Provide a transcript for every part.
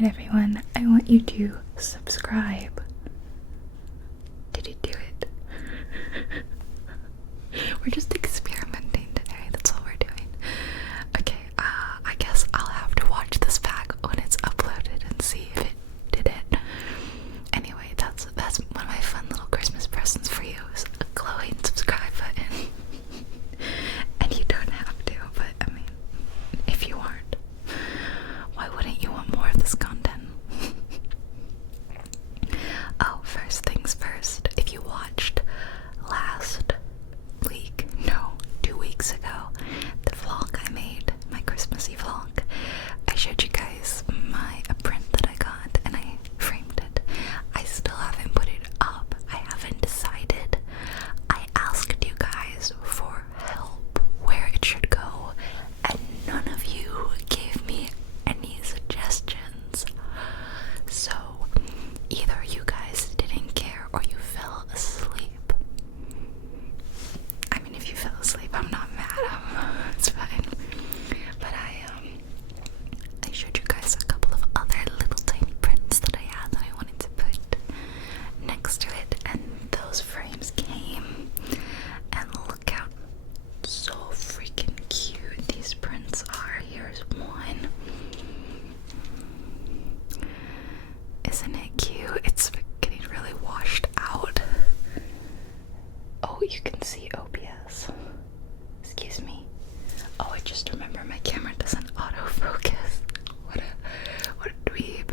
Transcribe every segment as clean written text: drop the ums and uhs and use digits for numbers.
Alright everyone, I want you to subscribe. Did you do it? We're just experimenting today, that's all we're doing. Okay, I guess I'll have to watch this back when it's uploaded and see if it did it. Anyway, that's one of my fun little Christmas presents for you, is a glowing subscribe button. And you don't have to, but I mean, if you aren't, why wouldn't you want more of this content? Oh, first things first, if you watched last week, no, 2 weeks ago, the vlog I made, my Christmassy vlog, I showed you guys a print that I got and I framed it. I still haven't put it up. I haven't decided. I asked you guys for help where it should go, and none of you gave me any suggestions. So either you guys didn't care or you fell asleep. I mean, if you fell asleep, I'm not mad. It's fine. But I showed you guys a couple of other little tiny prints that I had that I wanted to put next to it, and those frames came, and look how so freaking cute these prints are. Here's one. Isn't it cute? It's getting really washed out. Oh, you can see OBS. Excuse me. Oh, I just remember my camera doesn't autofocus. What a dweeb.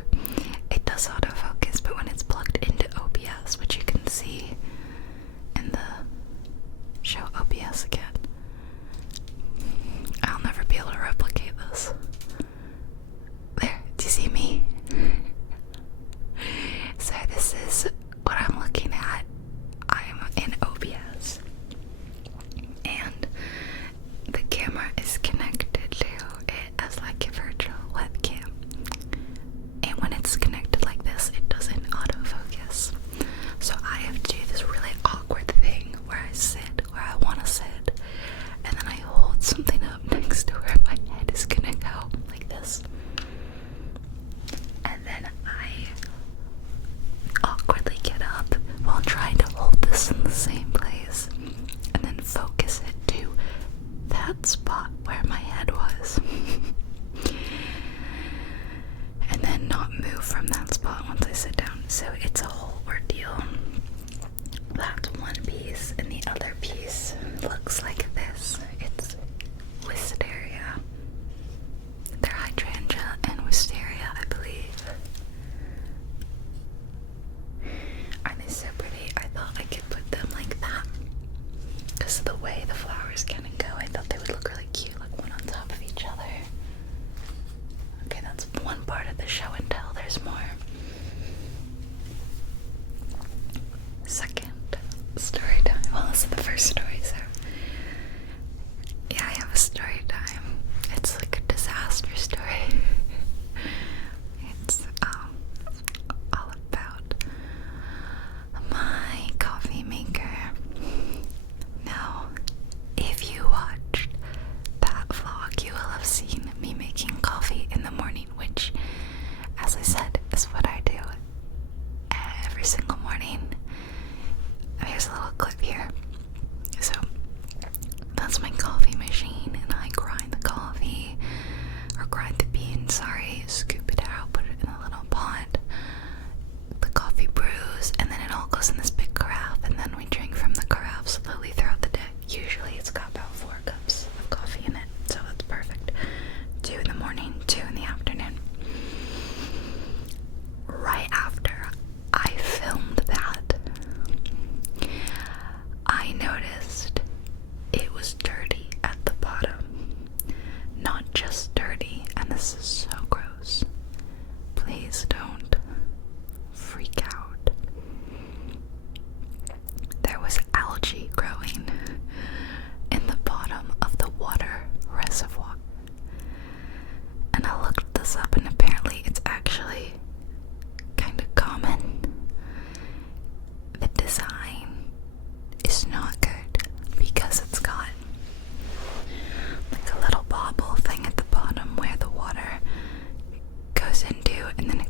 It does autofocus, but when it's plugged into OBS, which you can see in the show OBS again, I'll never be able to replicate this. There, do you see me? So this is what I'm looking at. I'm in OBS, and the camera is connected to it as like a virtual webcam, and when it's connected like this, it doesn't autofocus. So I have to do this really awkward thing where I sit where I want to sit, and then I hold something up next to where my head is gonna go, like this, and then I awkwardly get up while trying to hold this in the same place, and then focus it to that spot where my head was, and then not move from that spot once I sit down. So it's a whole ordeal. That's one piece, and the other piece looks like this. It's wisteria. They're hydrangea and wisteria, I believe. Aren't they so pretty? I thought I could put them like that because of the way the flowers kind of go. I thought they would look really cute, like one on top of each other. Okay, that's one part of the show and tell. There's more. Second story time. Well, this is the first story, so yeah, I have a story time. It's like a disaster story. It's all about my coffee maker. Now, if you watched that vlog, you will have seen me making coffee in the morning, which, as I said, is what I do every single morning. Here's a little clip here. So that's my coffee machine, and I grind the coffee, or grind the beans, sorry, scoop it out, put it in a little pot. The coffee brews, and then it all goes in this big carafe, and then we drink from the carafe slowly throughout the day. Usually it's got about 4 cups of coffee in it, so that's perfect. 2 in the morning, 2 in the afternoon. Right after I filmed that, I noticed it was dirty at the bottom. Not just dirty, and this is so gross. Please don't freak out. There was algae growing in the bottom of the water reservoir. And I looked this up, and apparently it's actually kind of common. The design is not good because it's got like a little bobble thing at the bottom where the water goes into, and then it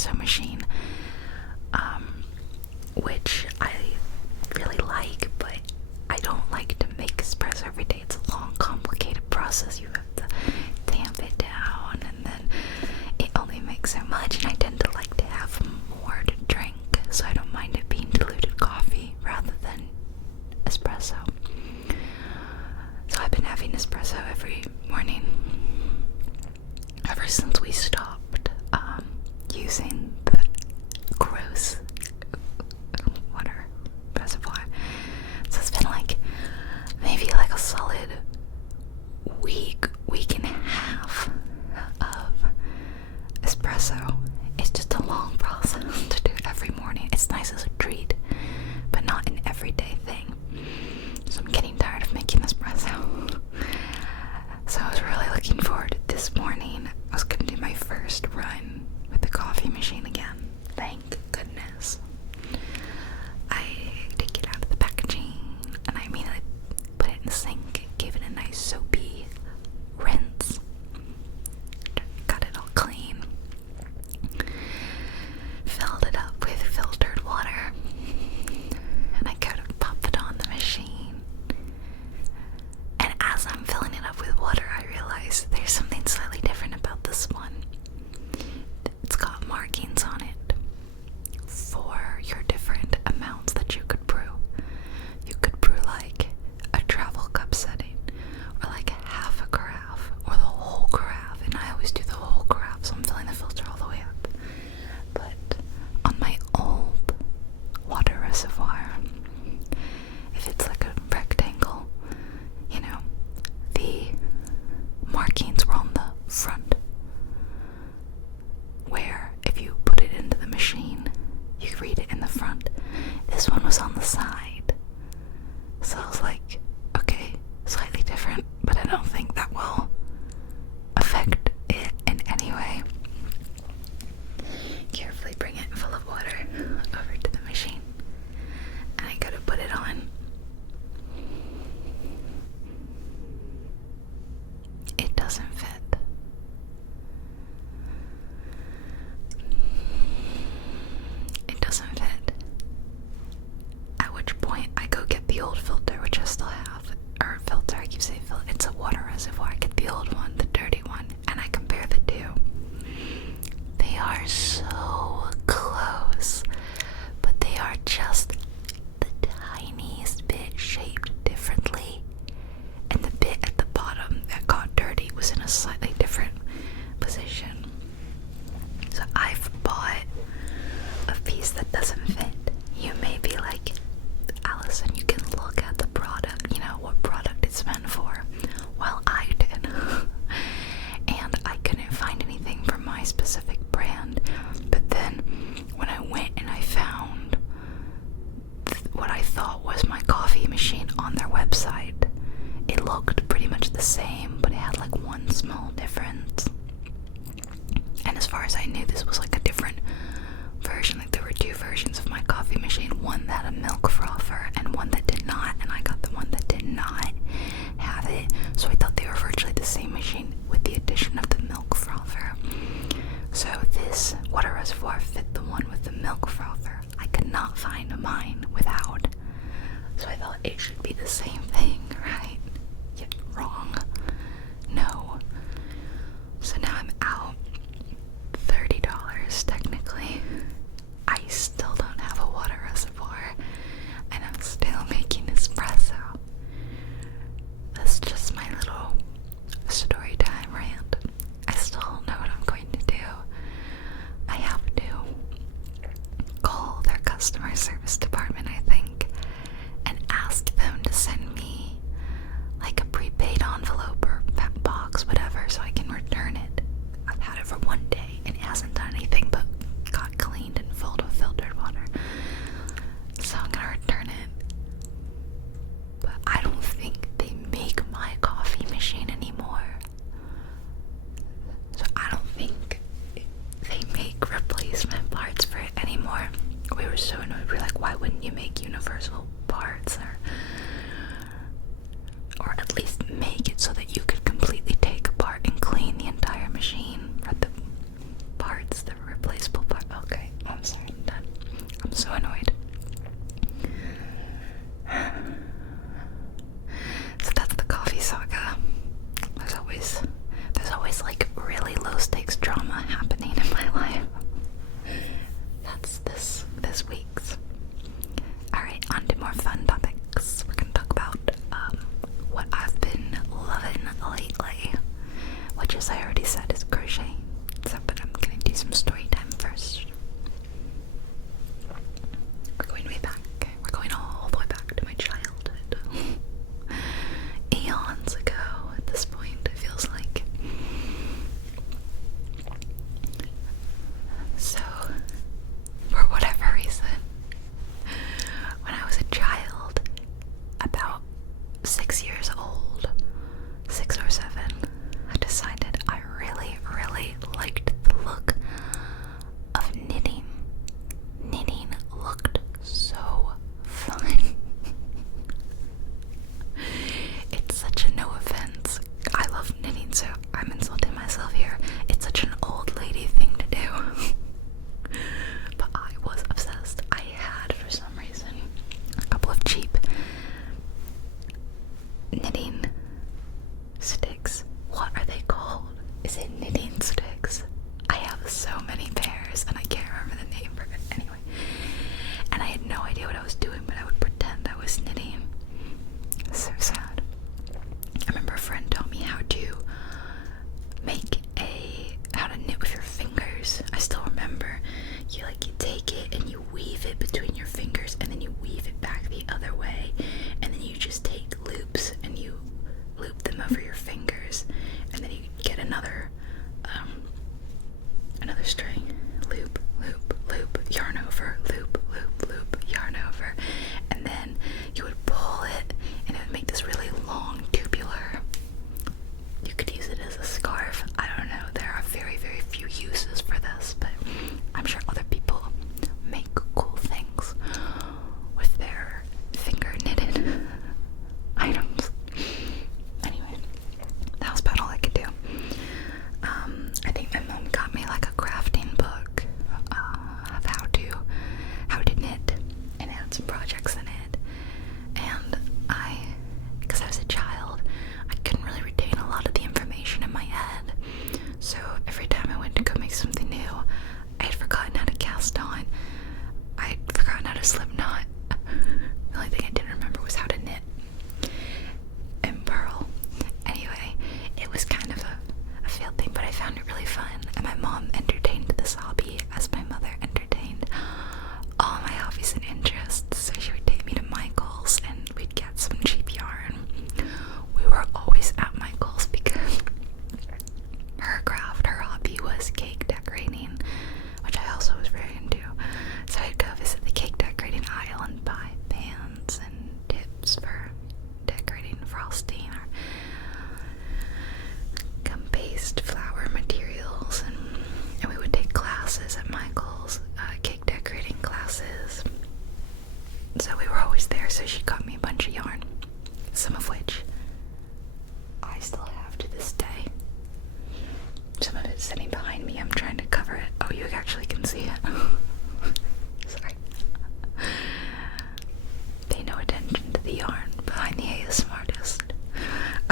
espresso machine, which I really like, but I don't like to make espresso every day. It's a long, complicated process. You have to tamp it down, and then it only makes so much, and I tend to like to have more to drink, so I don't mind it being diluted coffee rather than espresso. So I've been having espresso every morning ever since we stopped using the gross water reservoir. So it's been like maybe like a solid week and a half of espresso. It's just a long process to do every morning. It's nice as a treat, but not an everyday thing. So I'm getting tired of making espresso. So I was really looking forward to this morning. I was gonna do my first run with the coffee machine again. Thank goodness. I take it out of the packaging and I immediately put it in the sink, gave it a nice soapy rinse, got it all clean, filled it up with filtered water, and I kind of popped it on the machine. And as I'm filling it up with water, I realized there's something slightly different about this one. It's got markings on it for your different amounts that you could brew. You could brew like a travel cup setting, or like half a carafe, or the whole carafe, and I always do the whole carafe, so I'm filling the filter all the way up. But on my old water reservoir, if it's like a rectangle, you know, the markings were on the front, where if you put it into the machine, you read it in the front. This one was on the side. So I was like, okay, slightly different, but I don't think that will affect it in any way. Carefully bring it full of water over to the machine, and I go to put it on. It doesn't fit. It doesn't fit. At which point I go get the old filter, which I still have, or filter, I keep saying filter, it's a water reservoir. I get the old one, the dirty one, and I compare the two. They are so close, but they are just the tiniest bit shaped differently, and the bit at the bottom that got dirty was in a slightly different position. So I've bought a piece that doesn't fit. You may be like, Allison, you can look at the product, you know, what product it's meant for. Well, I did. And I couldn't find anything for my specific brand. But then when I went and I found what I thought was my coffee machine on their website, it looked pretty much the same, but it had like one small difference. And as far as I knew, this was like a different version. Like there were two versions of my coffee machine, one that had a milk frother and one that did not, and I got the one that did not have it. So I thought they were virtually the same machine with the addition of the milk frother. So this water reservoir fit the one with the milk frother. I could not find mine without. So I thought it should be the same thing, right? Yet wrong. No. So now I'm out $30 technically. I still don't have a water reservoir, and I'm still making espresso. That's just my little story time rant. I still don't know what I'm going to do. I have to call their customer service department, I think, and ask them to send me like a prepaid envelope or box, whatever, so I can return it. I've had it for one day and it hasn't done anything but got cleaned and filled with filtered water. So I'm gonna return it. But I don't think they make my coffee machine anymore. So I don't think they make replacement parts for it anymore. We were so annoyed. We were like, why wouldn't you make, So we were always there, so she got me a bunch of yarn, some of which I still have to this day. Some of it's sitting behind me. I'm trying to cover it. Oh, you actually can see it. Sorry. Pay no attention to the yarn behind the ASMR artist.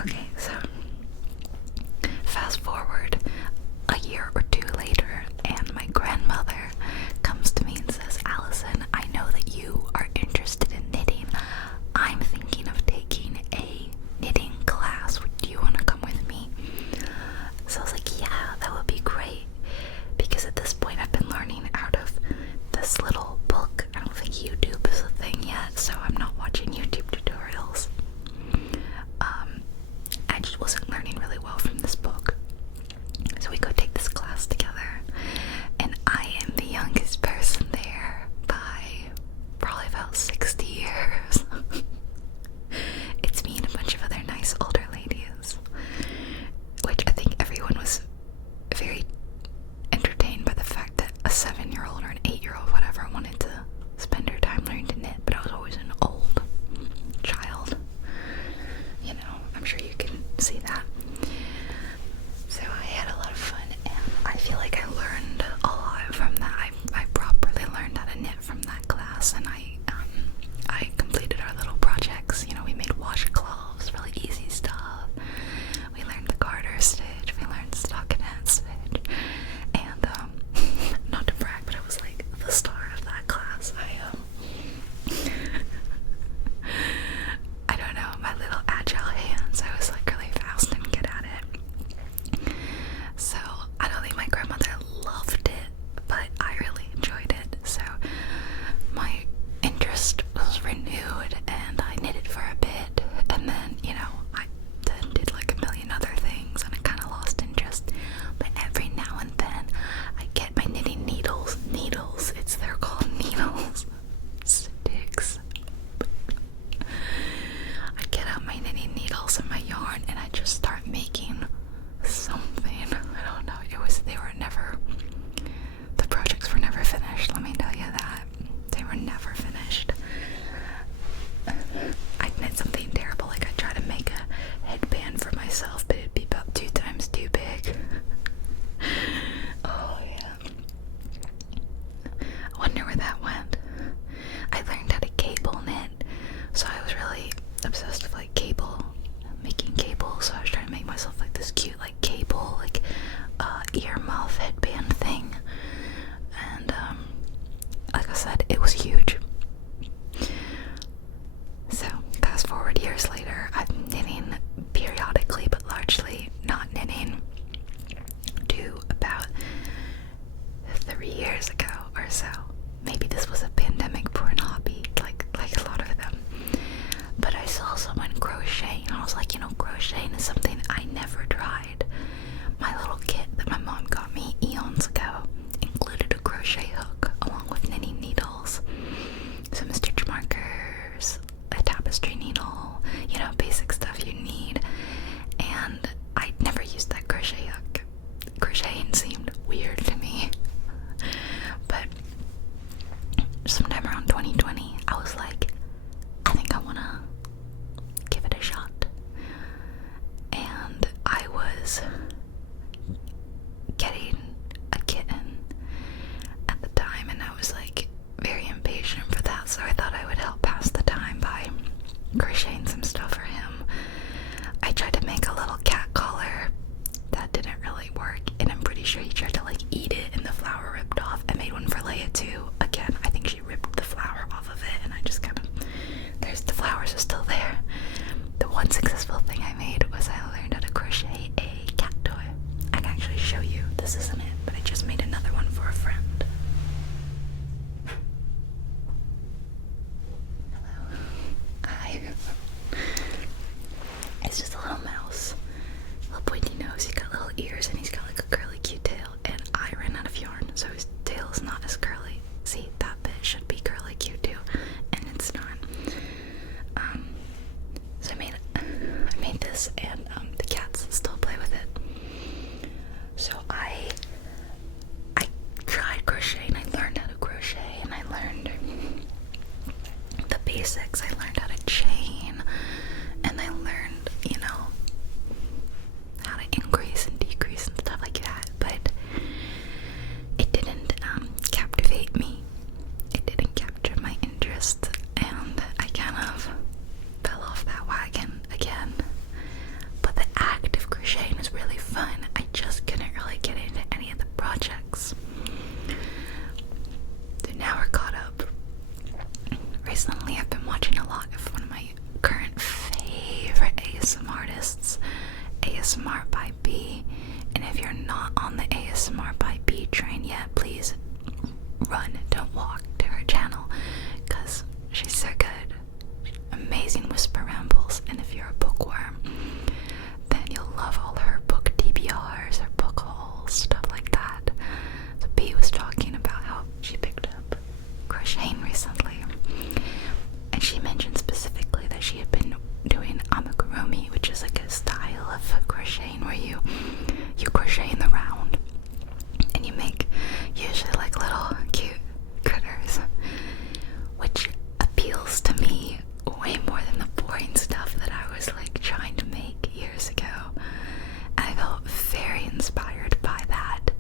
Okay, so fast forward a year or two later, and my grandmother comes to me and says, Allison, I know that you are interested in knitting. I'm thinking of taking a knitting class. Do you want to come with me? So I was like, yeah, that would be great. Because at this point I've been learning out of this little book. I don't think YouTube is a thing yet, so I'm not watching YouTube tutorials. I just wasn't learning really well from this book. So we go take this class together, and I am the youngest person there by probably about 60 years. It's me and a bunch of other nice older ladies, which I think everyone was very entertained by the fact that a 7-year-old or an 8-year-old, whatever, wanted to spend her time learning to knit, but I was always an old child. You know, I'm sure you can see that. So I had a lot of fun, and I feel like I learned a lot from that. I properly learned how to knit from that class, and I completed our little projects. You know, we made washcloths, really easy stuff. We learned the garter stitch, we learned stockinette stitch, and not to brag, but I was like the star of that class. I don't know, my little agile hands, I was like really fast and good at it. So I don't think my grandmother loved it, but I really enjoyed it. So my interest was renewed, and I knitted for a bit, and then, you know, I then did like a million other things, and I kind of lost interest. But every now and then I get my knitting needles, they're called needles, sticks. I get out my knitting needles and my yarn, and I just start making something. I don't know, the projects were never finished, let me tell you that. They were never finished. I'd knit something terrible, like I tried to make a headband for myself, but it'd be about 2 times too big. Oh yeah. I wonder where that went. I learned how to cable knit, so I was really obsessed with like making cables. So I was trying to make myself like this cute like cable, like earmuff headband thing, and like I said, it was huge. So fast forward years later, I'm knitting periodically, but largely not knitting, to about 3 years ago or so. Maybe this was a pandemic born hobby, like a lot of them. But I saw someone crocheting, and I was like, you know, crocheting is something I never tried. My little kit that my mom got me eons ago included a crochet hook along with knitting needles, some stitch markers, a tapestry needle, you know, basics. I learned how to chain, and I learned, you know, how to increase and decrease and stuff like that, but it didn't captivate me. It didn't capture my interest, and I kind of fell off that wagon again. But the act of crocheting was really fun. I just couldn't really get into any of the projects. So now we're caught up. Recently I've been watching a lot of one of my current favorite ASMR artists, ASMR by B. And if you're not on the ASMR by B train yet, please run, don't walk to her channel, because she's so good. Amazing whisper rambles, and if you're a bookworm, then you'll love all her book TBRs, her book hauls, stuff like that. So B was talking about how she picked up crocheting recently, and she mentioned specifically that she had been doing amigurumi, which is like a style of crocheting where you crochet in the round, and you make usually like little cute critters, which appeals to me way more than the boring stuff that I was like trying to make years ago. And I felt very inspired by that,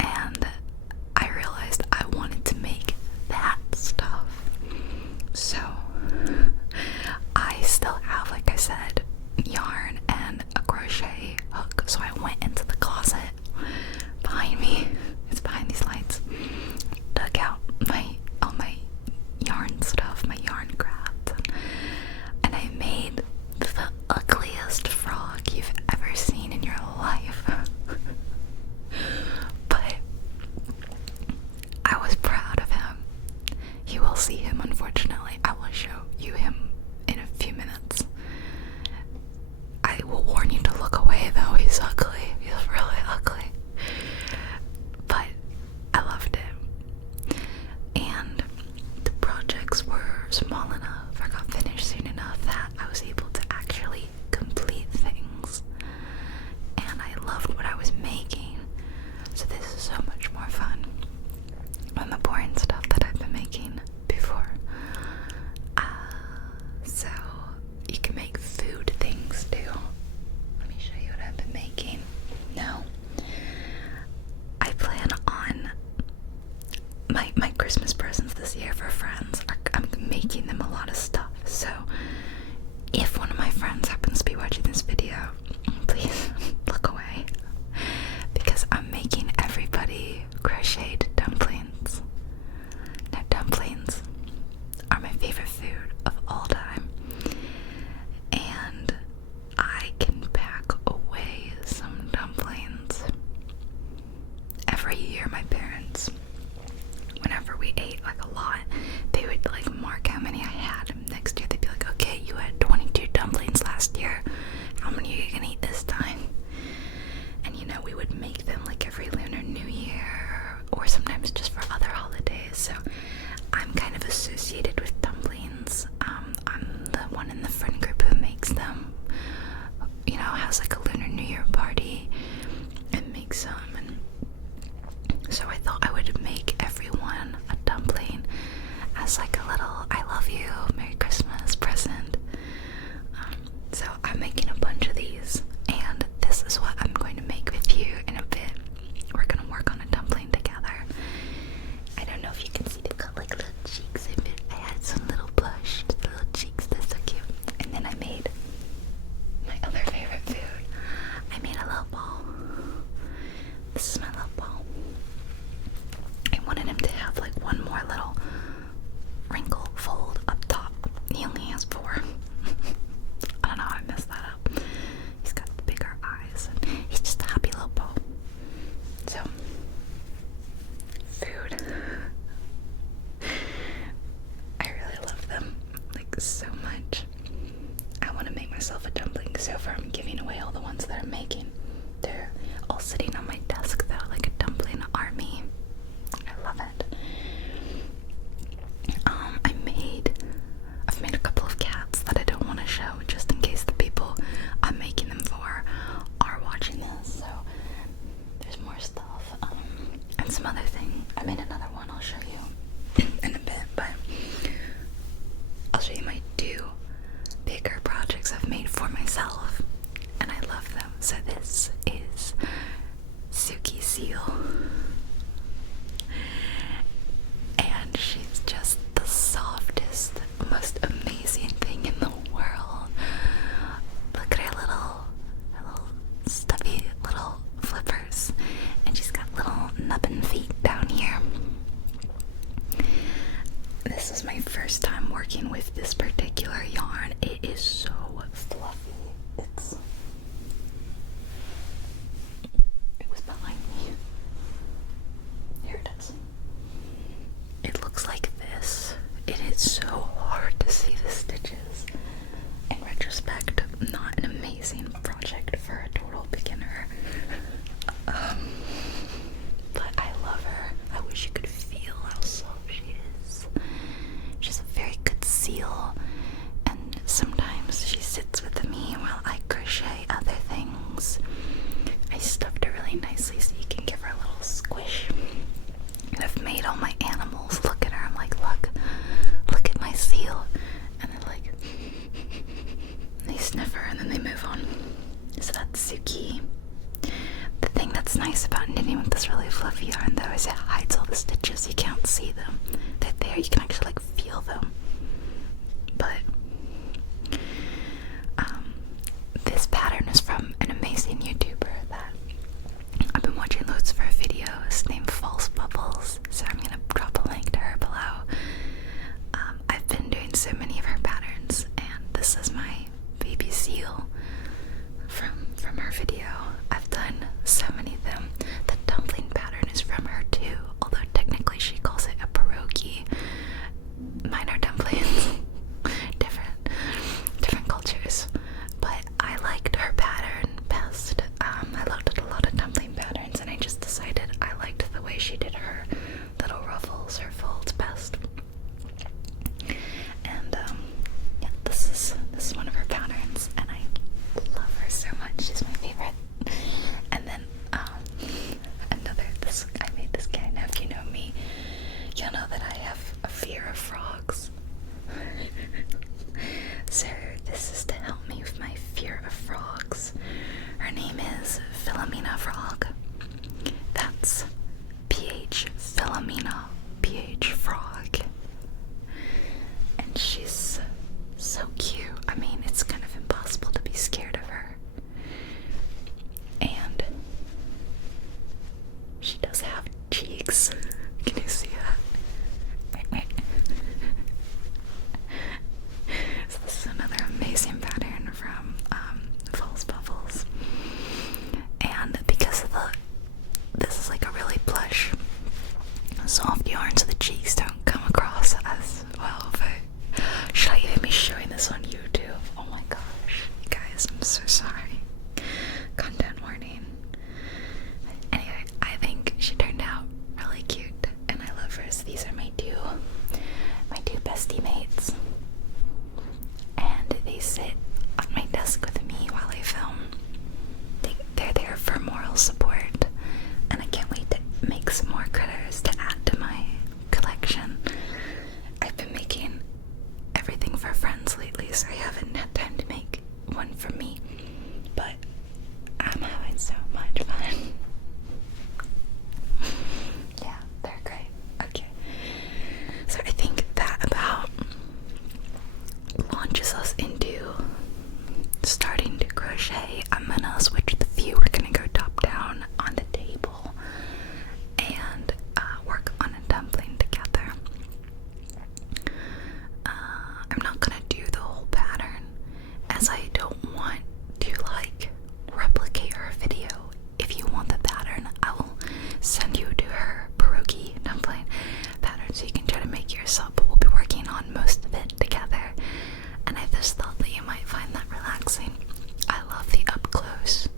and I realized I wanted to make that stuff. So I still have, like I said, yarn and a crochet hook, so I went into the closet behind me, it's behind these lights, dug out all my yarn stuff, my yarn crafts, and I made the ugliest frog you've ever seen in your life. But I was proud of him. You will see him, unfortunately. I will show you him in a few minutes. I will warn you to look away though, he's ugly. He's really ugly. But I loved it. And the projects were small enough, or got finished soon enough, that I was able to actually complete things. And I loved what I was making. So this is so much more fun than the boring stuff that I've been making before. So you can make food things too. Let me show you what I've been making. Now, I plan on my Christmas presents this year for friends. I'm making them a lot of stuff. So if one of my friends happens to be watching this video, please look away, because I'm making everybody crocheted dumplings. Now, dumplings are my favorite food of all time, and I can pack away some dumplings. Every year my parents, whenever we ate like a lot, they would like mark how many I had, and next year they'd be like, okay, you had 22 dumplings last year, how many are you gonna eat this time? And you know, we would make them like every Lunar New Year, or sometimes just for other holidays. So I'm kind of associated with dumplings. I'm the one in the friend group who makes them, you know, has like a Lunar New Year party and makes some. And so I thought I would make everyone a dumpling as like a little I love you, Merry Christmas present. So I'm making a bunch of these, and this is what I'm going to make with you in a bit. We're gonna work on a dumpling together. I don't know if you can see, they've got like little cheeks. I had some little blush, little cheeks, they're so cute. And then I made my other favorite food. I made a little ball. This is my little ball. I wanted him to have like one more little wrinkle fold up top. He only has 4. I don't know how I messed that up. He's got bigger eyes. He's just a happy little ball. So, food. I really love them, like, so much. I want to make myself a dumpling. So far I'm giving away all the ones that I'm making. They're all sitting on my desk though, like a dumpling army. I love it. I've made a couple of cats that I don't want to show, just in case the people I'm making them for are watching this. So there's more stuff, and some other thing. I made another one I'll show you in a bit, but frogs I've made for myself, and I love them. So this is Suki Seal, and she's just the softest, most amazing thing in the world. Look at her little stubby little flippers, and she's got little nubbin feet down here. This is my first time working with this particular yarn. It is so fluffy. It was behind me. Here it is. It looks like this. It is so hard to see the stitches. In retrospect, not an amazing project for a total beginner. But I love her. I wish you could feel how soft she is. She's a very good seal, and sometimes she sits with me while I crochet other things. I stuffed her really nicely so you can give her a little squish. And I've made all my animals look at her. I'm like, look at my seal. And they're like, they sniff her and then they move on. So that's Suki. The thing that's nice about knitting with this really fluffy yarn though is it hides all the stitches. You can't see them. They're there, you can actually like feel them. But this pattern is from an amazing YouTuber that I've been watching loads of her videos named False Bubbles, so I'm gonna drop a link to her below. I've been doing so many of her patterns, and this is my baby seal from her video. I've done so many of them. The dumpling pattern is from her too, although technically she calls it a pierogi. Mine are dumplings. different cultures. But I liked her pattern best. I looked at a lot of dumpling patterns and I just decided I liked the way she did her little ruffles, her folds best. And yeah, this is one of her patterns, and I love her so much. She's my favorite. And then I made this guy. Now if you know me, you'll know that I have a fear of frogs. So this is to help me with my fear of frogs. Her name is Philomena Frog. That's PH Philomena, PH Frog. And she's so cute. I mean, it's kind of impossible to be scared of her. And she does have cheeks. Can you see that? So this is another amazing pattern from False Bubbles. And because of this is like a really plush, soft yarn, so the cheeks don't come across as well. But should I even be showing this on YouTube? Oh my gosh, you guys, I'm so sorry. Content warning. Anyway, I think she turned out really cute, and I love her. So these are my two bestie mates, and they sit on my desk with me while I film. They're there for moral support, and I can't wait to make some more critters to add to my collection. I've been making everything for friends lately, so I haven't had time to make one for me, but I'm having so much fun. Yeah, they're great. Okay, so I think that about launches us into starting to crochet. I'm gonna switch the view. We're gonna go top down on the table and work on a dumpling together. I'm not gonna do the whole pattern, as I don't want to like replicate her video. If you want the pattern, I will send you to her pierogi dumpling pattern so you can try to make it yourself, but we'll be working on most of it together. And I just thought that you might find that relaxing. I love the up close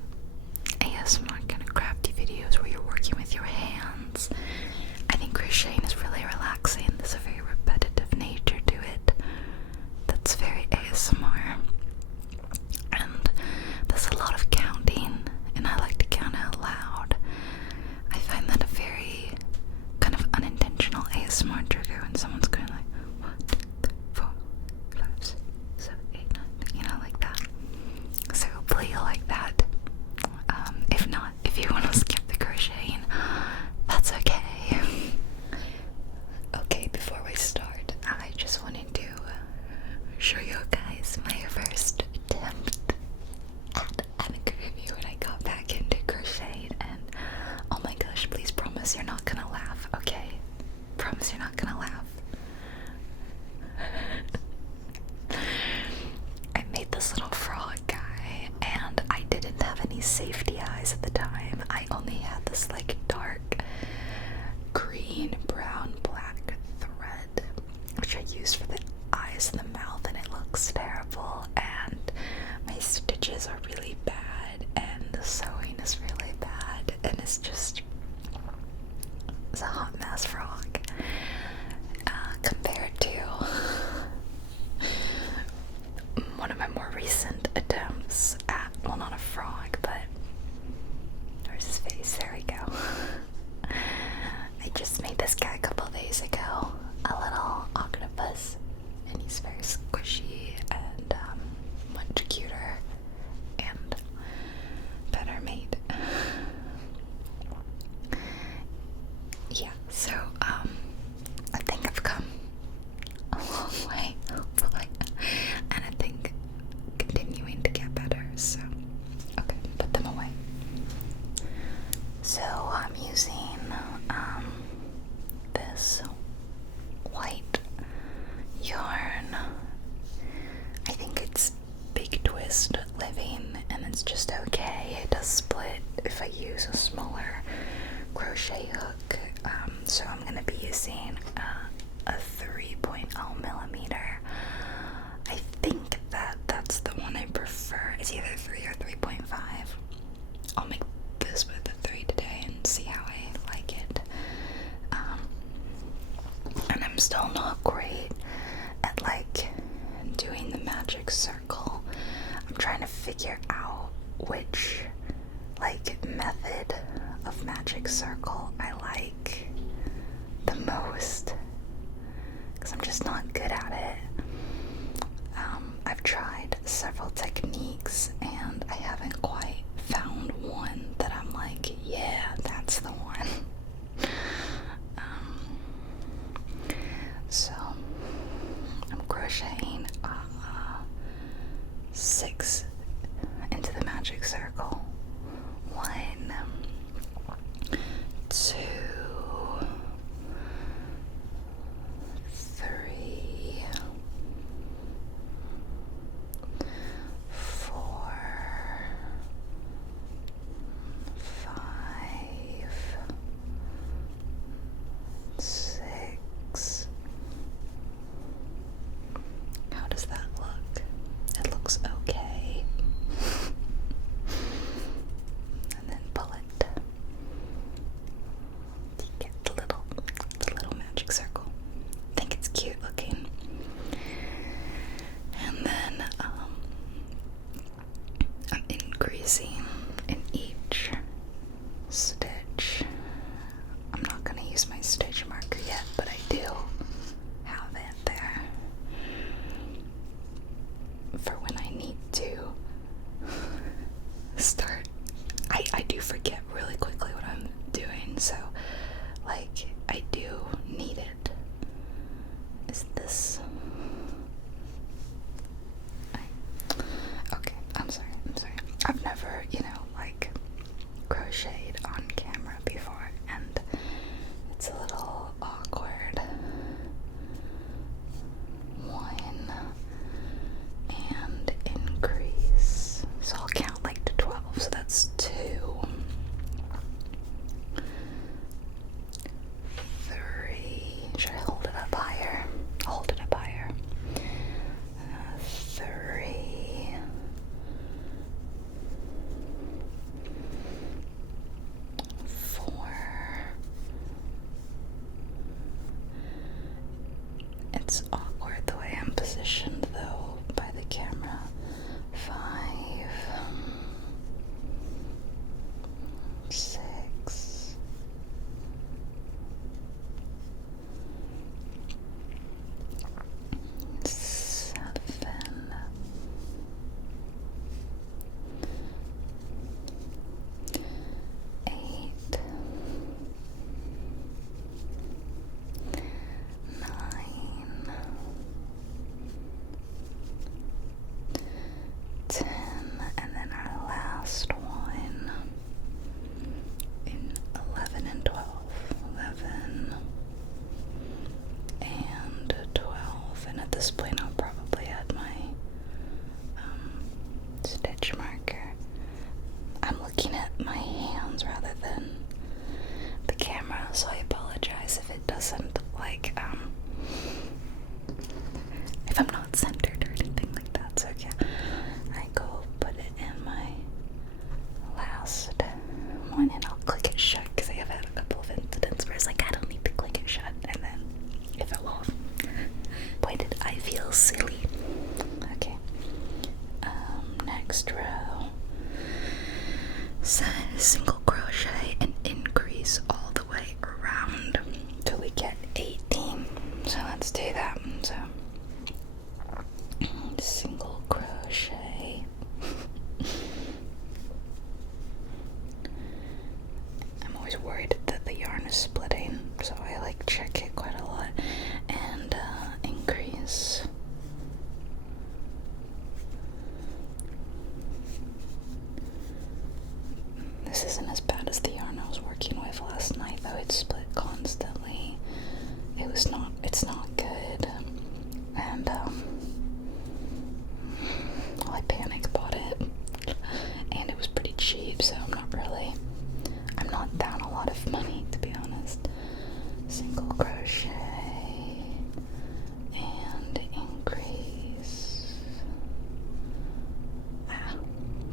show you guys my first attempt at an review when I got back into crocheting, and oh my gosh, please promise you're not gonna laugh, okay? Promise you're not gonna laugh. I made this little frog guy, and I didn't have any safety eyes at the time. I only had this like dark green, brown, black thread, which I used for the eyes and the mouth, and it looks terrible, and my stitches are really bad, and the sewing is really bad, and it's a hot mess frog compared to one of my more recent attempts at, well, not a frog, but where's his face? There we go. I just made this guy a couple days ago, a little octopus, and he's very squishy and much cuter and better made. Yeah, so I think I've come a long way, hopefully, and I think continuing to get better, so okay, put them away. So I'm using this white yarn. I think it's Big Twist Living, and it's just okay. It does split if I use a smaller crochet hook, so I'm going to be using a 3.0 millimeter. I think that's the one I prefer. It's either 3 or 3.5. I'll make this with the 3 today and see how I like it. And I'm still not great at like doing the magic circle. I'm trying to figure out which like method of magic circle I like the most, because I'm just not good at it. I've tried several techniques and I haven't quite found one that I'm like, yeah, that's the one. So I'm crocheting 6 into the magic circle. 1, 2, 3, 4, 5, 6. How does that look? It looks okay. And then pull it. You get the little magic circle. I think it's cute looking. And then I'm increasing in each stitch. I'm not going to use my stitch marker yet, but I do have it there for when I need to start. I do forget really quickly what I'm doing, so like I do need it. Is this okay, I'm sorry. I've never, like crocheted on camera before, and it's a little awkward. 1 and increase. So I'll count like to 12, so that's 2, 3. Should I hold it up higher? Hold it up higher. 3, 4. It's awkward the way I'm positioned though by the camera. 5, 6, 7, 8, 9, 10, and then our last one in 11 and 12. 11 and 12, and at this point I'll probably add my stitch marker. I'm looking at my hands rather than the camera, so I apologize if it doesn't, like, if I'm not centered or anything like that. So yeah, I go put it in my last one, and I'll click it shut because I have had a couple of incidents where it's like I don't need to click it shut, and then it fell off. Boy, did I feel silly. Okay, next row says single crochet and increase all the way around till we get 18. So let's do that. So single crochet. I'm always worried that the yarn is splitting, so I like check it quite a lot. And increase. This isn't as bad as the yarn I was working with last night, though. It split constantly. It's not good. And well, I panic bought it, and it was pretty cheap, so I'm not down a lot of money, to be honest. Single crochet and increase.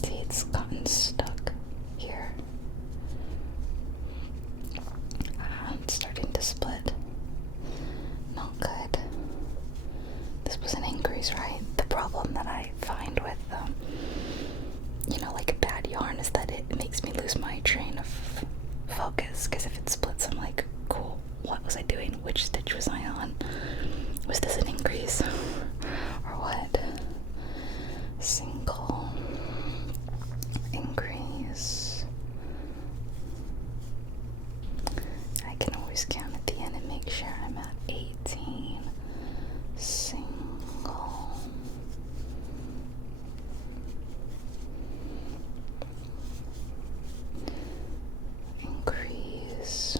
See, it's gotten stuck here. It's starting to split. Not good. This was an increase, right? The problem that I find with like a bad yarn is that it makes me lose my train of focus, because if it splits, I'm like, cool, what was I doing? Which stitch was I on? Was this an increase or what? Single increase. I can always count at the end and make sure I'm at 18. Single increase.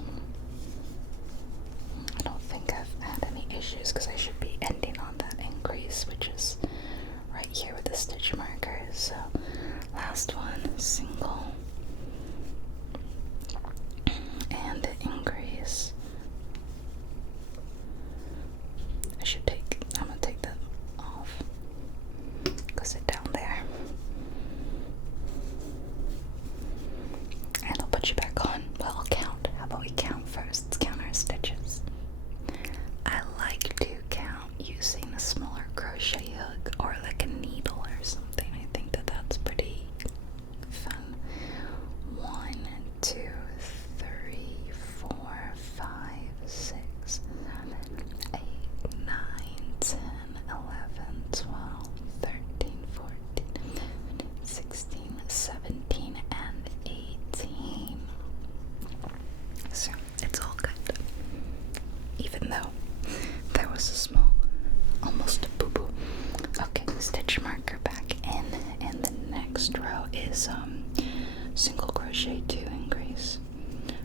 I don't think I've had any issues because I should be ending on that increase, which is right here with the stitch markers. So last one, single and increase. I'm gonna take that off. Go sit down there. And I'll put you back on. Well, I'll count. How about we count first? Let's count our stitches. I like to count using a smaller crochet hook or like a needle or something. I think that's pretty fun. 1, 2, 3, 4, 5, 6, 7, 8, 9, 10, 11, 12, 13, 14, 15, 16, 17, and 18. So it's all good. Even though there was a small, almost a boo-boo. Okay, stitch marker back in, and the next row is single crochet 2 increase.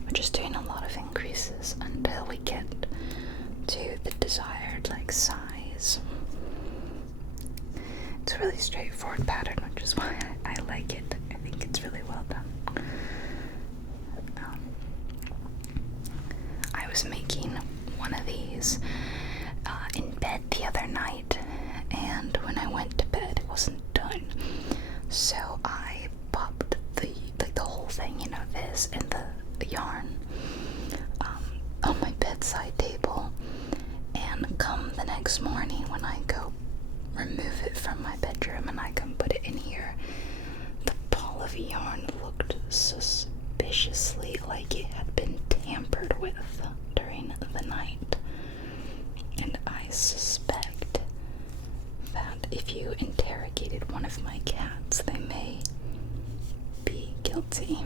We're just doing a lot of increases until we get to the desired size. It's a really straightforward pattern, which is why I like it. I think it's really well done. I was making one of these in bed the other night, and when I went to bed it wasn't done, so I popped the whole thing, this and the yarn on my bedside table, and come the next morning when I go remove it from my bedroom and I can put it in here, the ball of yarn looked suspiciously like it had been tampered with during the night, and I suspect that if you interrogated one of my cats, they may be guilty,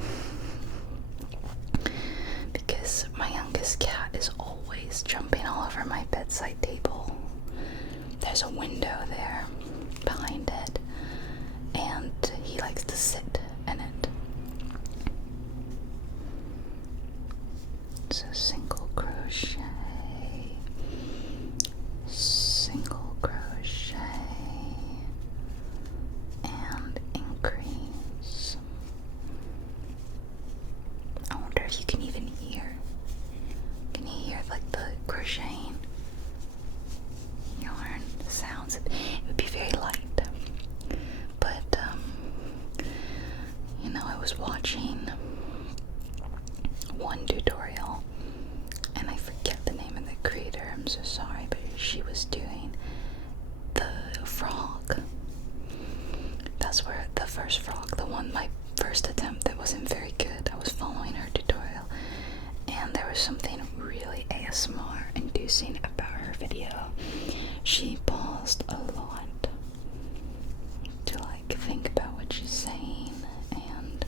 because my youngest cat is always jumping all over my bedside table. There's a window there behind it, and as were the first frog, the one, my first attempt that wasn't very good. I was following her tutorial, and there was something really ASMR inducing about her video. She paused a lot to like think about what she's saying, and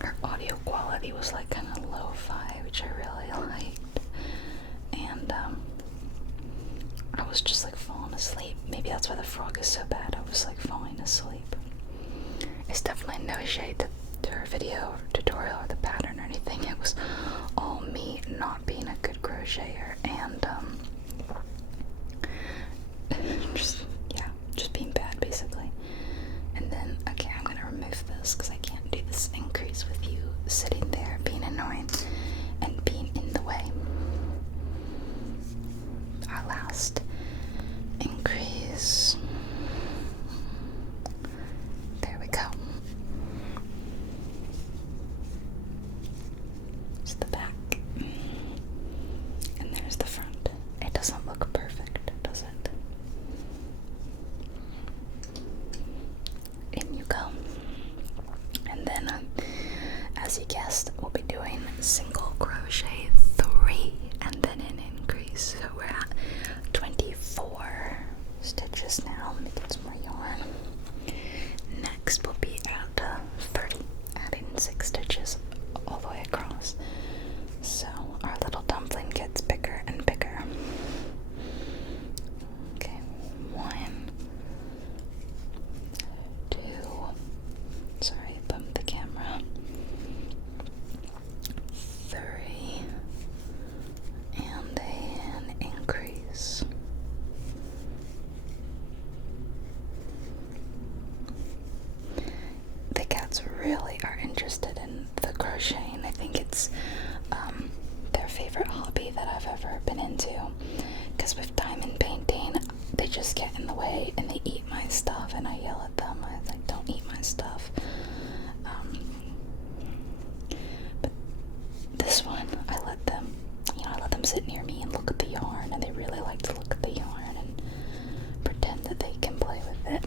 her audio quality was like kind of lo-fi, which I really liked, and I was just like falling asleep. Maybe that's why the frog is so bad. I was like falling asleep. It's definitely no shade to her video or tutorial or the pattern or anything. It was all me not being a good crocheter and just being bad basically. And then, okay, I'm gonna remove this because I can't do this increase with you sitting there being annoying and being in the way. Our last increase. There we go. It's the back. And there's the front. It doesn't look perfect, does it? In you go. And then, as you guessed, we'll be doing single crochet 3 and then an increase. So we're at 24 stitches now. Let me get some more yarn. Next we'll be at 30, adding 6 stitches all the way across. So our little dumpling gets bigger and bigger. Okay, 1, 2, sorry, bumped the camera, 3, and then increase. The cats really are interested in the crocheting. I think it's their favorite hobby that I've ever been into, because with diamond painting they just get in the way and they eat my stuff and I yell at them. I like, don't eat my stuff. But this one, I let them sit near me and look at the yarn, and they really like to look at the yarn and pretend that they can play with it.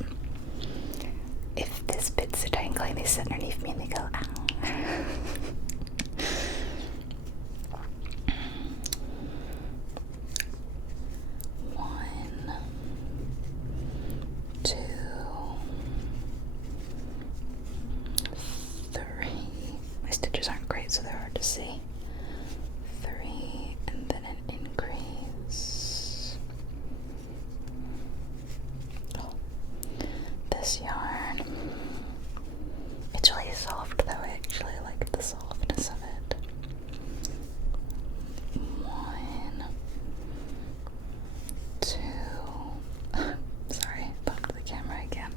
If this bit's so dangling, they sit underneath me and they go, ow. 1, 2, 3. My stitches aren't great, so they're hard to see. 3, and then an increase. Oh, this yarn. It's really soft though. I actually like the softness of it. 1, 2. Sorry, bumped the camera again.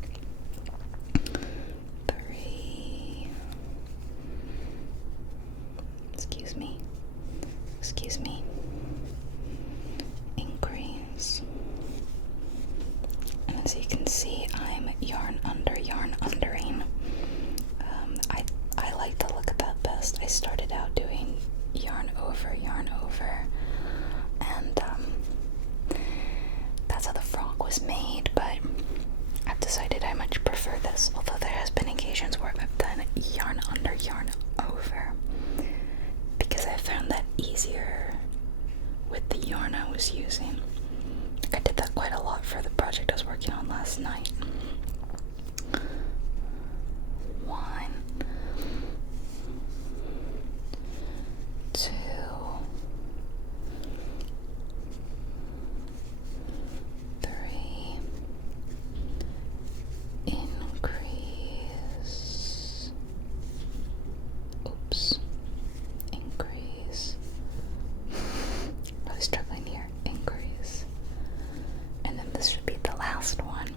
3. Excuse me. Excuse me. Increase. And as you can see, I'm yarn undering. I like to look at that best. I started out doing yarn over, and that's how the frog was made, but I've decided I much prefer this, although there has been occasions where I've done yarn under, yarn over, because I found that easier with the yarn I was using. I did that quite a lot for the project I was working on last night. 1, 2, 3, increase. Oops, increase. I was struggling here. Increase. And then this should be the last one.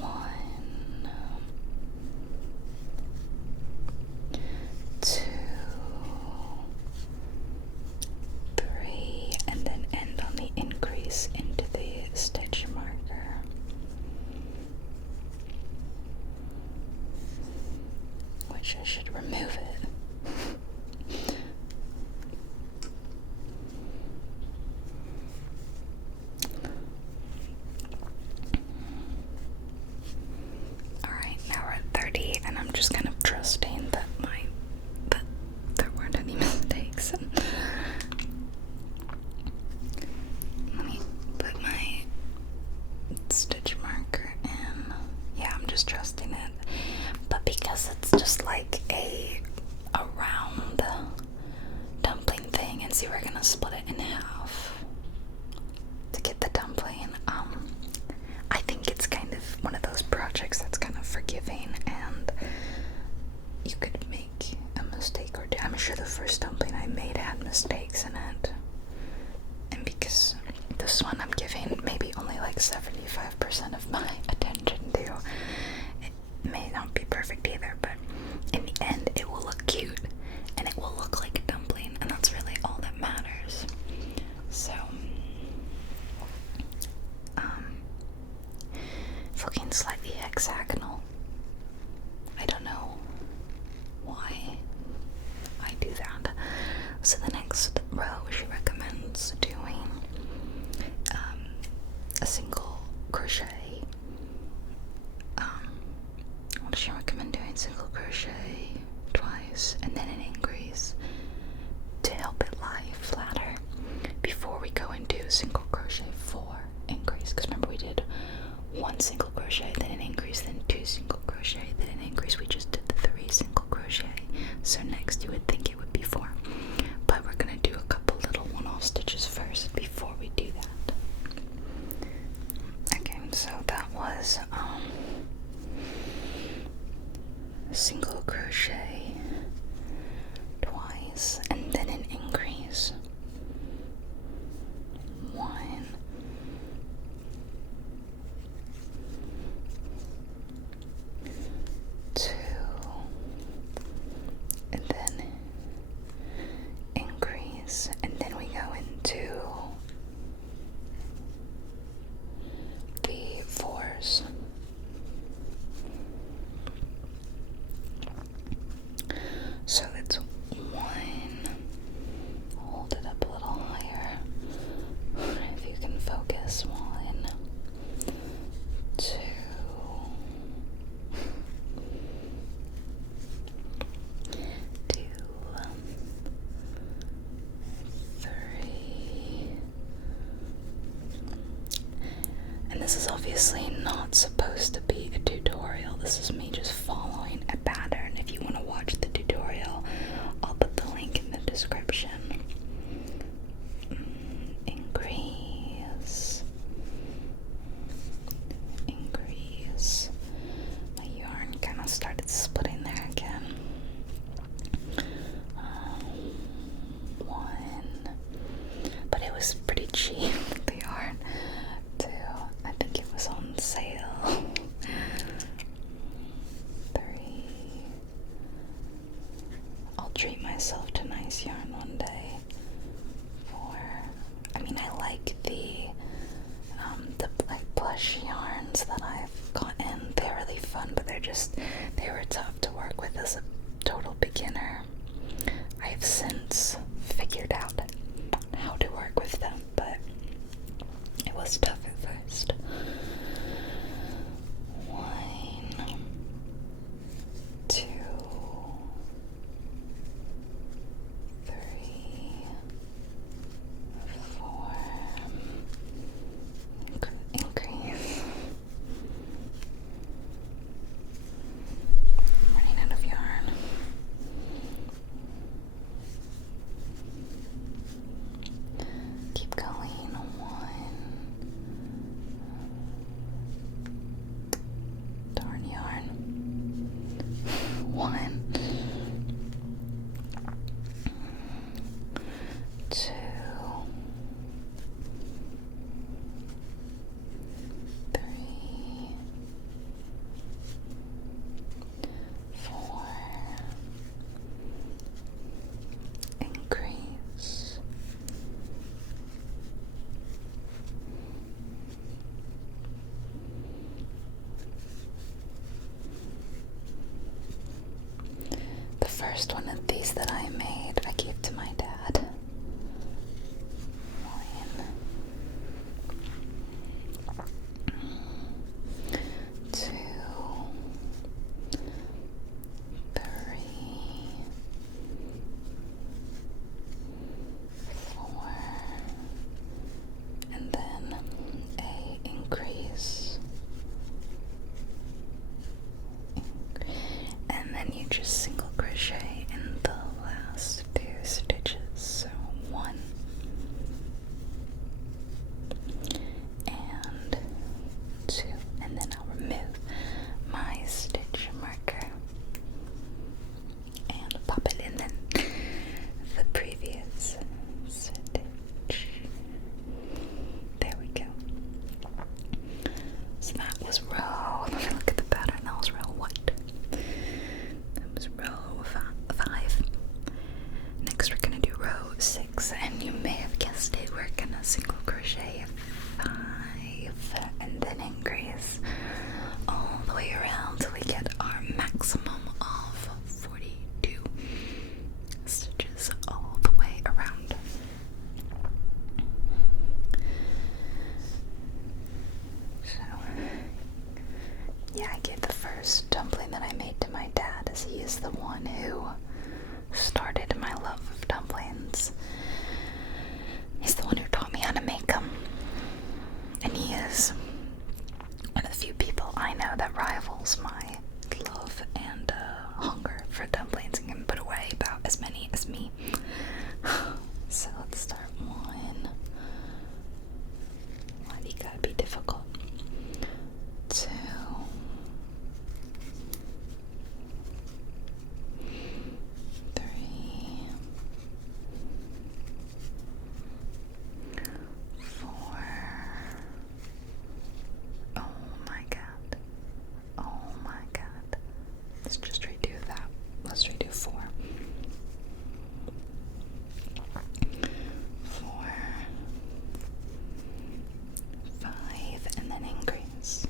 1, 2, 3, and then end on the increase into the stitch marker. Which I should remove it. split it in half to get the dumpling. I think it's kind of one of those projects that's kind of forgiving, and you could make a mistake or two. I'm sure the first dumpling I made had mistakes in it, and because this one I'm giving maybe only like 75% of my attention to, it may not be perfect either, but in the end it will look cute and it will look like a dumpling, and that's really all that matters. So it's looking slightly hexagonal. I don't know why I do that. So the next row she recommends doing a single crochet. What does she recommend doing? Single crochet twice and then an increase to help it lie flatter before we go into single crochet 4 increase. Because remember, we did 1 single crochet, then an increase, then 2 single crochet, then an increase. We just did the 3 single crochet. So next you would think it would be 4, but we're gonna do a couple little one-off stitches first before we do that. Okay, so that was single crochet twice and then an increase. 1, 2, and then increase, and then we go into the 4s. So it's 1, hold it up a little higher if you can focus. 1, 2, 2, 3, and this is obviously not supposed to be a tutorial. This is me just following a pattern. If you want to watch the tutorial, I'll put the link in the description. Increase, increase. My yarn kind of started splitting there again. 1, but it was pretty cheap, the yarn. 2, I think it was on sale. 3, I'll treat myself to nice yarn one day. 4, I mean, I like the like plush yarns that I've gotten. They're really fun, but they were tough to work with as a total beginner. I've since figured out how to work with them, but it was tough at first. 1, 2, 3, 4, increase. I'm running out of yarn. Keep going. 1, darn yarn. 1, 2, 3, 4, increase. The first one of these that I made, I gave to my dad. 1, 2, 3, 4, and then a increase. And then you just single crochet in the last 2 stitches. single crochet 5, and then increase all the way around till we get our maximum of 42 stitches all the way around. So, yeah, I gave the first dumpling that I made to my dad, as he is the one who started my love of dumplings. He's the one who taught me how to make them, and he is one of the few people I know that rivals my love and hunger for dumplings and can put away about as many as me. So let's start one. Why do you gotta be difficult? 2. 3. 4. Oh my god. Oh my god. Let's just redo that. Let's redo 4. 4. 5, and then increase.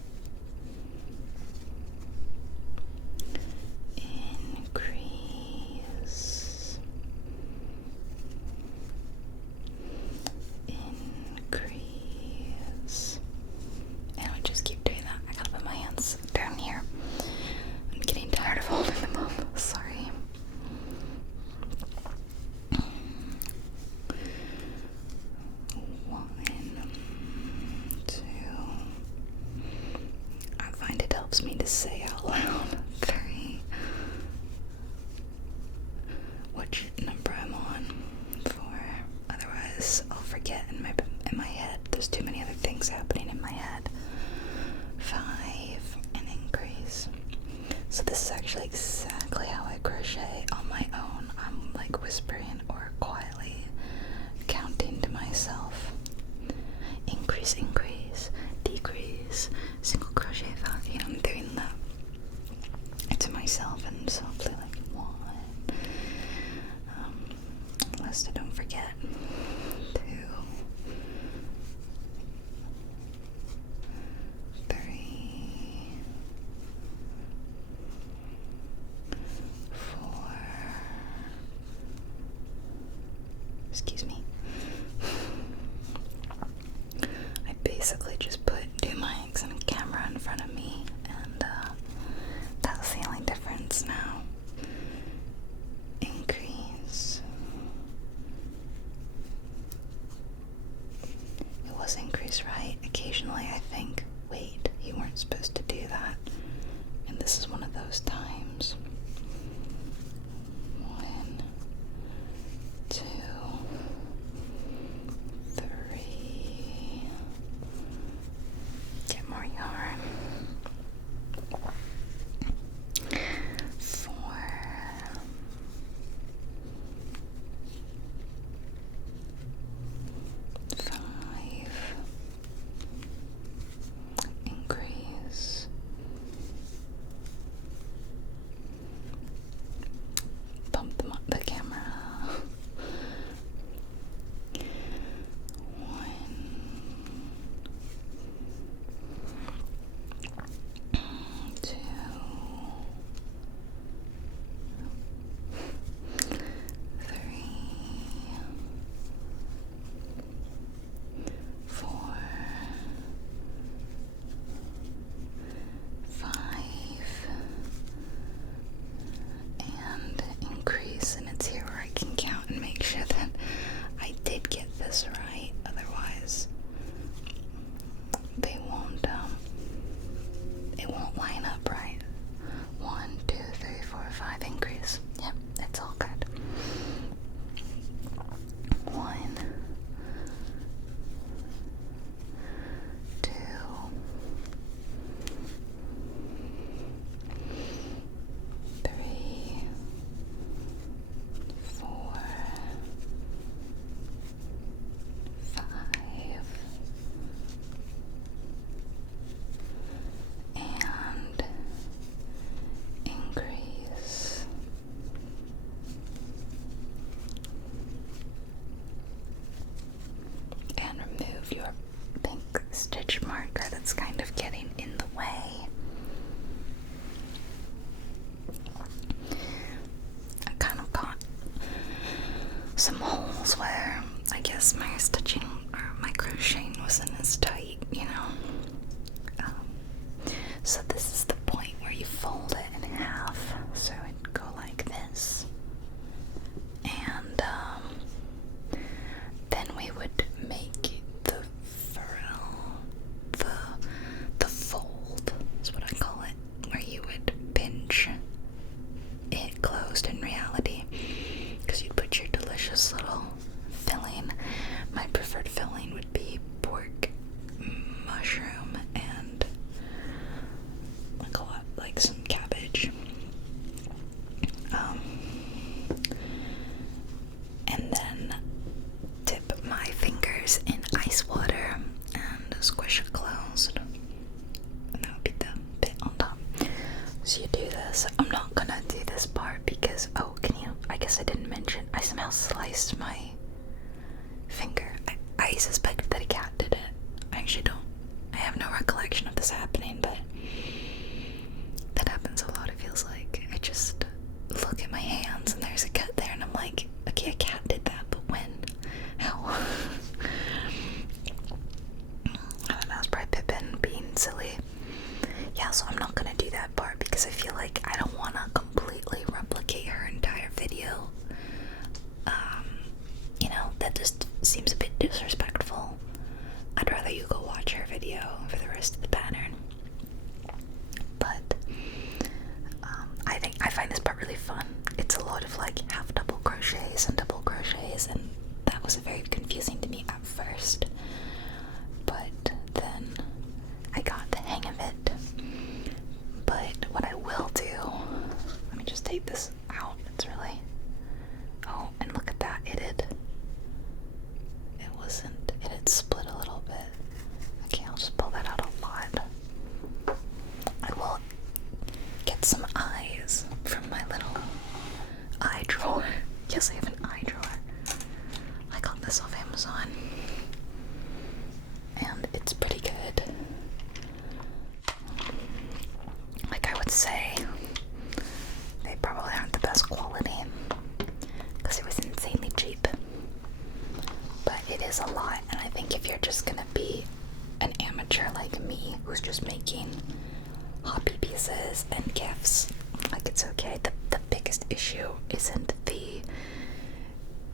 Increase. Increase. And we just keep doing that. I gotta put my hands down here. I'm getting tired of holding them up. Sorry. 1, 2. I find it helps me to say out loud. 3. Which number I'm on. 4. Otherwise, I'll forget in my head. There's too many other things happening in my head. 5, and increase. So this is actually exactly how I crochet on my own. I'm like whispering or quietly counting to myself. Increase, increase, decrease, single crochet 5. You know, I'm doing that to myself and softly like 1. Lest I don't forget. 2. 3. 4. Excuse me. I basically just put two mics and a camera in front of me, and that's the only difference now. Increase. It was increase, right? Occasionally I think, wait, you weren't supposed to do that. And this is one of those times. 1, 2, 3. Get more yarn. 4. 5. Increase. your pink stitch marker that's kind of getting in the way. I kind of got some holes where I guess my stitching or my crocheting wasn't as tight, you know. So this is the point where you fold it in half, so it'd go like this, and then we would make the frill, the fold is what I call it, where you would pinch it closed in reality, because you'd put your delicious little filling. My preferred filling would be pork, mushroom, and like some cabbage. And then dip my fingers in ice water and squish it closed. And that would be the bit on top. So you do this. I'm not gonna do this part because, oh, I guess I didn't mention, I somehow sliced my finger. I suspect that a cat did it. I actually don't. I have no recollection of this happening, but that happens a lot, it feels like. I just look at my hands and there's a cut there and I'm like, okay, a cat did that, but when? How? I don't know, it's probably Pippin being silly. Yeah, so I'm not gonna do that part because I feel like I don't want to completely replicate her entire video. You know, that just seems a bit disrespectful. I'd rather you go watch her video for the rest of the pattern. But I find this part really fun. It's a lot of like half double crochets and double crochets, and that was very confusing to me at first. But then I got the hang of it. But what I will do, let me just take this out. It's really, oh, and look at that. It had split a little bit. Okay, I'll just pull that out a lot. I will get some eyes from my little eye drawer. Yes, I have an eye drawer. I got this off Amazon. And it's pretty good. Like I would say, they probably aren't the best quality because it was insanely cheap. But it is a lot, and I think if you're just gonna be an amateur like me who's just making hobby pieces and gifts, like, it's okay. The biggest issue isn't the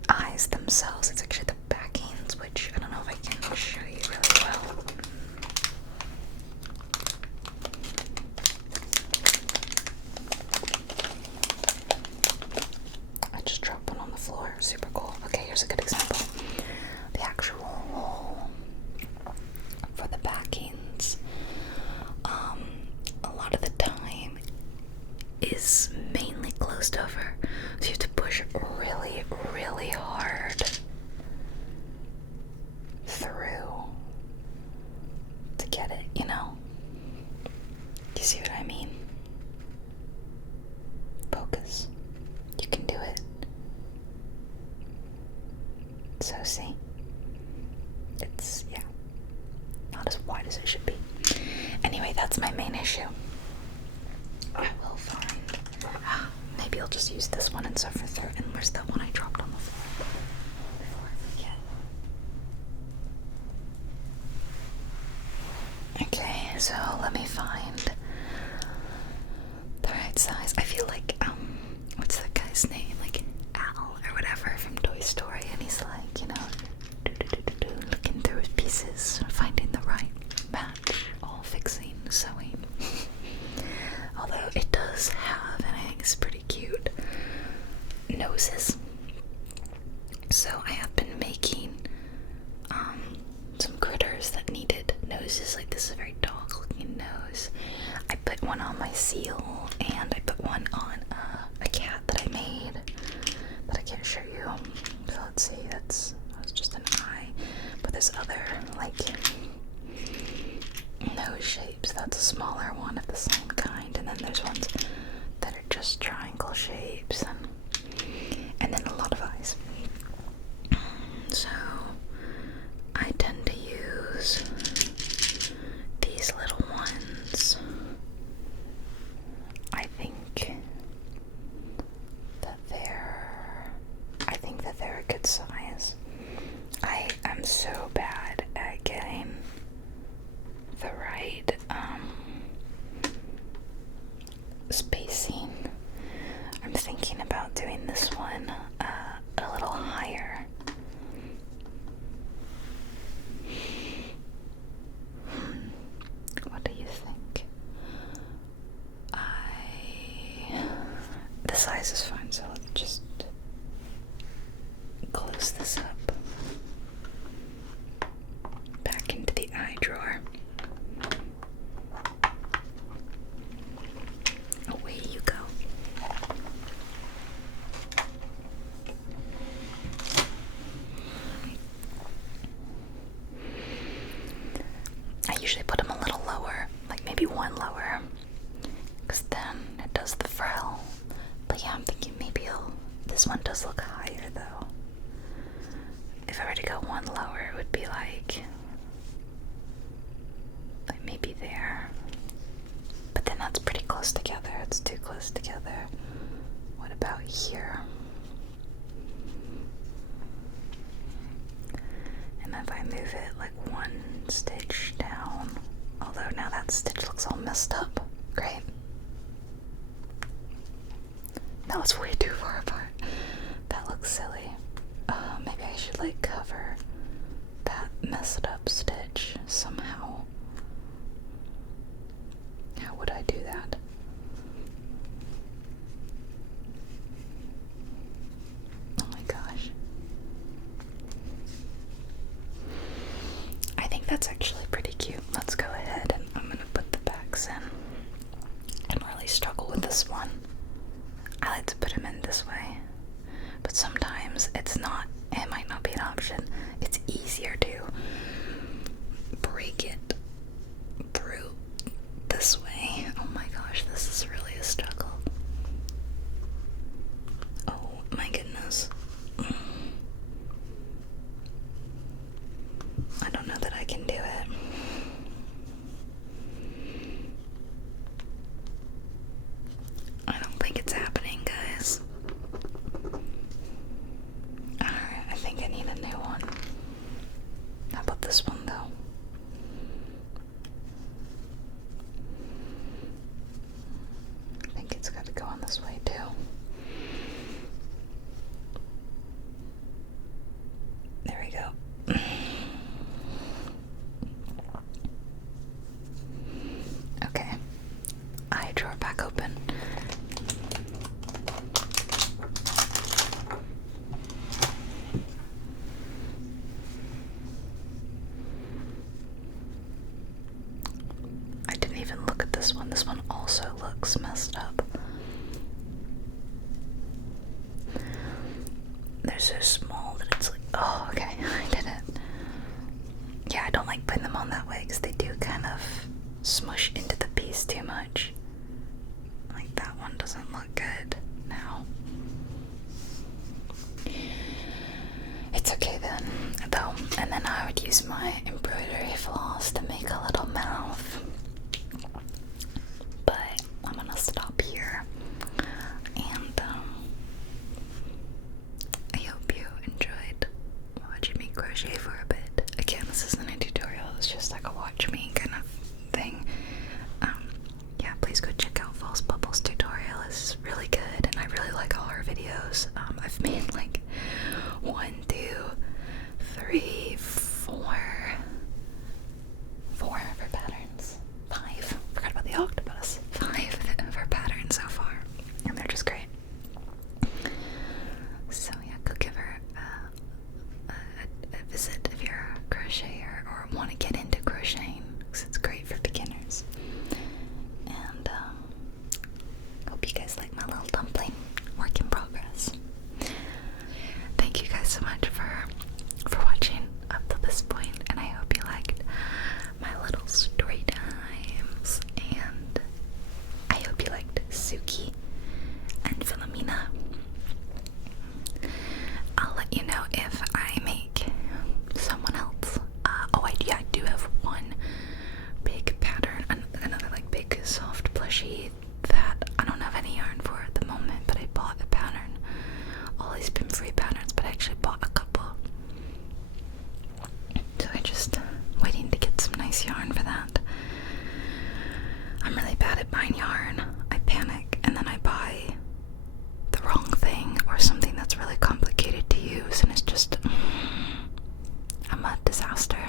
eyes themselves, it's actually the backings, which I don't know if I can show you really well. I just dropped one on the floor. Super cool. Okay, here's a good example. The actual hole for the backings, a lot of the time is mainly closed over, so you have to push really, really hard through to get it, you know? Do you see what I mean? Focus. You can do it. So see? It's, yeah, not as wide as it should be. Anyway, that's my main issue. I will find, maybe I'll just use this one and suffer through. And where's that one I dropped on the floor before I forget? Okay, so let me find the right size. I feel like, what's that guy's name? Like Al or whatever from Toy Story, and he's like, you know, looking through his pieces, finding the right match, all fixing, sewing. Although it does have, and I think it's pretty cute, noses. So I have been making some critters that needed noses. Like, this is a very dog looking nose. I put one on my seal, and I put one on a cat that I made that I can't show you. So let's see, that's just an eye. But there's other like nose shapes. That's a smaller one of the same kind, and then there's ones that are just triangle shapes, and then a lot of eyes. So I tend to use This one does look higher though. If I were to go one lower, it would be like maybe there. But then that's pretty close together. It's too close together. What about here? And if I move it like one stitch down, although now that stitch looks all messed up. Great. That was way too far apart. That looks silly. Maybe I should like cover that messed up stitch somehow. How would I do that? Oh my gosh. I think that's actually pretty cute. Let's go ahead and I'm gonna put the backs in. I really struggle with this one. I like to put them in this way, but sometimes it might not be an option. It's easier to break it through this way. Oh my gosh, this is really a struggle. Oh my goodness. I don't know that I can do it. I don't think it's happening, guys. Alright, I think I need a new one. How about this one, though? I think it's got to go on this way, too. There we go. Okay. I drawer it back open. I didn't even look at this one. This one also looks messed up. They're so small that it's like, oh, okay, I did it. Yeah, I don't like putting them on that way because they do kind of smush into the piece too much. Like that one doesn't look good now. It's okay then, though. And then I would use my embroidery floss to make a little mouth. But I'm gonna stop here. And I hope you enjoyed watching me crochet for a bit. Again, this isn't a tutorial, it's just like a watch me kind of thing. Yeah, please go check out False Bubbles tutorial. It's really good and I really like all her videos. I've made like 1, 2, 3, 4 of her patterns. 5. Forgot about the octopus. 5 of her patterns so far. And they're just great. So yeah, go give her a visit if you're a crocheter or want to get into crocheting, because it's great for beginners. And hope you guys like my little dumpling work in progress. Thank you guys so much for watching up to this point, and I hope you liked my little story times, and I hope you liked Suki and Philomena. I'll let you know if I make someone else. I do have one big pattern, another like big soft plushie that I don't have any yarn for at the moment, but I bought a pattern. All these been free patterns, but I actually bought a couple. So I'm just waiting to get some nice yarn for that. I'm really bad at buying yarn. I panic and then I buy the wrong thing or something that's really complicated to use, and it's just I'm a disaster.